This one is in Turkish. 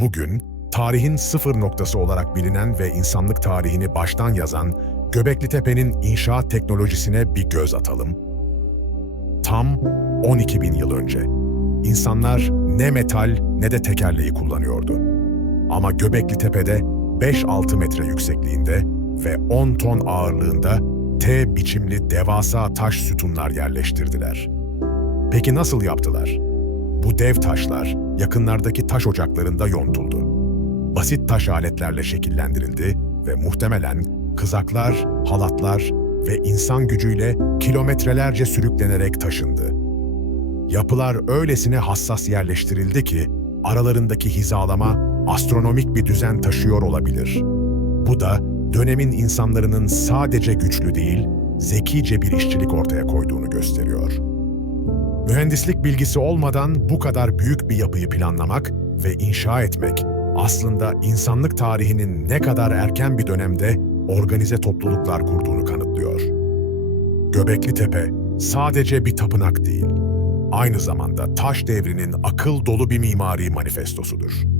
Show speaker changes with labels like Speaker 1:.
Speaker 1: Bugün, tarihin sıfır noktası olarak bilinen ve insanlık tarihini baştan yazan Göbekli Tepe'nin inşaat teknolojisine bir göz atalım. Tam 12 bin yıl önce. İnsanlar ne metal ne de tekerleği kullanıyordu. Ama Göbekli Tepe'de 5-6 metre yüksekliğinde ve 10 ton ağırlığında T biçimli devasa taş sütunlar yerleştirdiler. Peki nasıl yaptılar? Bu dev taşlar yakınlardaki taş ocaklarında yontuldu. Basit taş aletlerle şekillendirildi ve muhtemelen kızaklar, halatlar ve insan gücüyle kilometrelerce sürüklenerek taşındı. Yapılar öylesine hassas yerleştirildi ki aralarındaki hizalama astronomik bir düzen taşıyor olabilir. Bu da dönemin insanlarının sadece güçlü değil, zekice bir işçilik ortaya koyduğunu gösteriyor. Mühendislik bilgisi olmadan bu kadar büyük bir yapıyı planlamak ve inşa etmek aslında insanlık tarihinin ne kadar erken bir dönemde organize topluluklar kurduğunu kanıtlıyor. Göbekli Tepe sadece bir tapınak değil, aynı zamanda taş devrinin akıl dolu bir mimari manifestosudur.